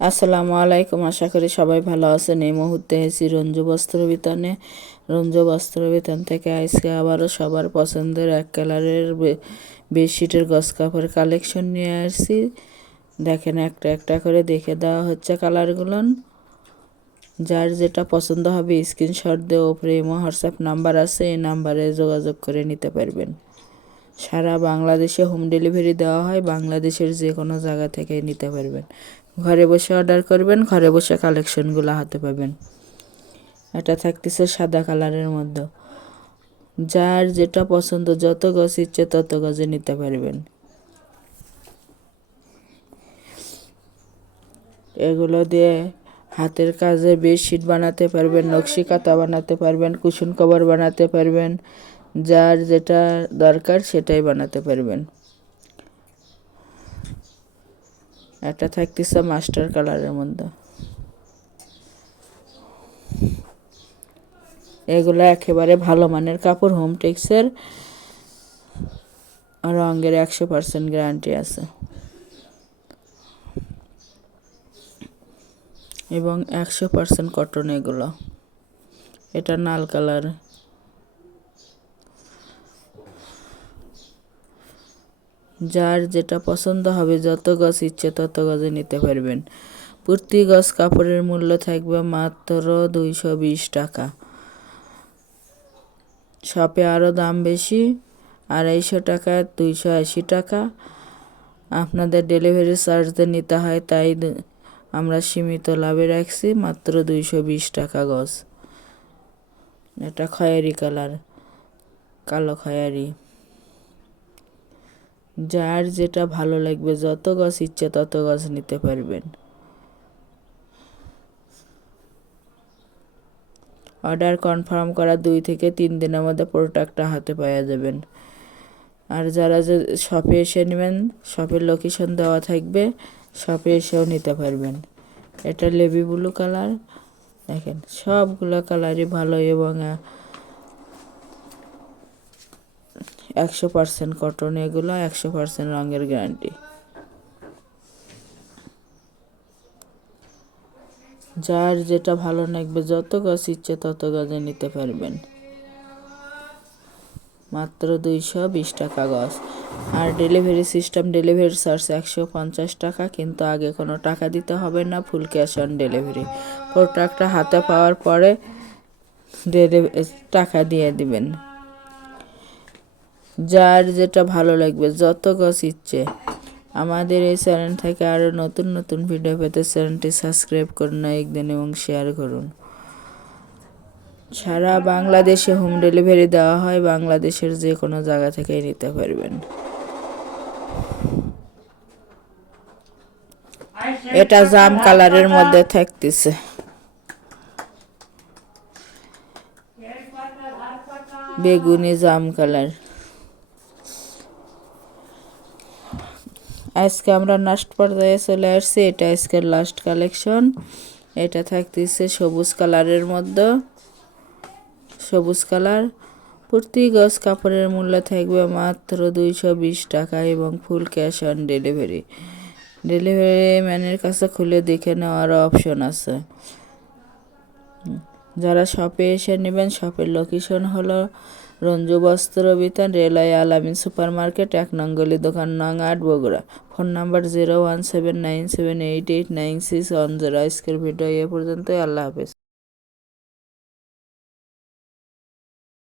আসসালামু আলাইকুম, আশা করি সবাই ভালো আছেন। এই মুহূর্তে এসেছি রঞ্জু বস্ত্র বিতানে। রঞ্জু বস্ত্র বিতান থেকে আজকে আবারও সবার পছন্দের এক কালারের বেডশিটের গস কাপড় কালেকশন নিয়ে আসছি। দেখেন, একটা একটা করে দেখে দেওয়া হচ্ছে কালারগুলো। যার যেটা পছন্দ হবে স্ক্রিনশট দিয়ে ওপরে ইমো হোয়াটসঅ্যাপ নাম্বার আছে, এই নাম্বারে যোগাযোগ করে নিতে পারবেন। সারা বাংলাদেশে হোম ডেলিভারি দেওয়া হয়, বাংলাদেশের যে কোনো জায়গা থেকে নিতে পারবেন। ঘরে বসে অর্ডার করবেন, ঘরে বসে কালেকশনগুলো হাতে পাবেন। এটা থাকতেছে সাদা কালারের মধ্যে। যার যেটা পছন্দ, যত গজ ইচ্ছে তত গজে নিতে পারবেন। এগুলো দিয়ে হাতের কাজে বেডশিট বানাতে পারবেন, নকশি কাঁথা বানাতে পারবেন, কুশন কভার বানাতে পারবেন। যার যেটা দরকার সেটাই বানাতে পারবেন। এটা থাকতেছে মাস্টার কালারের মধ্যে। এগুলো একেবারে ভালো মানের কাপড়, হোম টেক্সের, রঙের 100% গ্যারান্টি আছে এবং 100% কটন। এগুলো এটা লাল কালার। যার যেটা পছন্দ হবে, যত গজ ইচ্ছে তত গজে নিতে পারবেন। প্রতি গজ কাপড়ের মূল্য থাকবে মাত্র 220 টাকা। শপে আরও দাম বেশি, 250 টাকা, 280 টাকা। আপনাদের ডেলিভারি চার্জ নিতে হয়, তাই আমরা সীমিত লাভে রাখছি মাত্র 220 টাকা গজ। এটা খয়েরি কালার, কালো খয়েরি। যার যেটা ভালো লাগবে, যত গজ ইচ্ছে তত গজ নিতে পারবেন। অর্ডার কনফার্ম করা 2 থেকে 3 দিনের মধ্যে প্রোডাক্টটা হাতে পাওয়া যাবেন। আর যারা যে শপে এসে নেবেন, শপের লোকেশন দেওয়া থাকবে, শপে এসেও নিতে পারবেন। এটা নেভি ব্লু কালার। দেখেন, সবগুলো কালারই ভালো এবং 100% কটন। এগুলো 100% রঙের গ্যারান্টি। যার যেটা ভালো লাগবে, যত গজ ইচ্ছে তত গজে নিতে পারবেন। মাত্র 220 টাকা গজ। আর ডেলিভারি সিস্টেম, ডেলিভারি চার্জ 150 টাকা, কিন্তু আগে কোনো টাকা দিতে হবে না, ফুল ক্যাশ অন ডেলিভারি। প্রোডাক্টটা হাতে পাওয়ার পরে টাকা দিয়ে দিবেন। যার যেটা ভালো লাগবে, যত গজ ইচ্ছে। আমাদের এই চ্যানেল থেকে আরও নতুন নতুন ভিডিও পেতে চ্যানেলটি সাবস্ক্রাইব করুন, লাইক দিন এবং শেয়ার করুন। সারা বাংলাদেশে হোম ডেলিভারি দেওয়া হয়, বাংলাদেশের যে কোনো জায়গা থেকেই নিতে পারবেন। এটা জাম কালারের মধ্যে থাকতেছে। বেগুনি জাম কালার। আজকে আমরা লাস্ট পর্যায়ে চলে আসছি। এটা আজকের লাস্ট কালেকশন। এটা থাকতেছে সবুজ কালারের মধ্যে। সবুজ কালার। প্রতি গজ কাপড়ের মূল্য থাকবে মাত্র 220 টাকা এবং full cash on delivery. Delivery ম্যানের কাছে খুলে দেখে নেওয়ার অপশন আছে। যারা শপে এসে নেবেন, শপের লোকেশন হলো রঞ্জু বস্ত্র বিতান, রেলওয়ে আলামিন সুপার মার্কেট, 1 নং গলি, দোকান নং 8, বগুড়া। Phone number 01797889610। আজকের ভিডিও এ পর্যন্তই। আল্লাহ হাফেজ।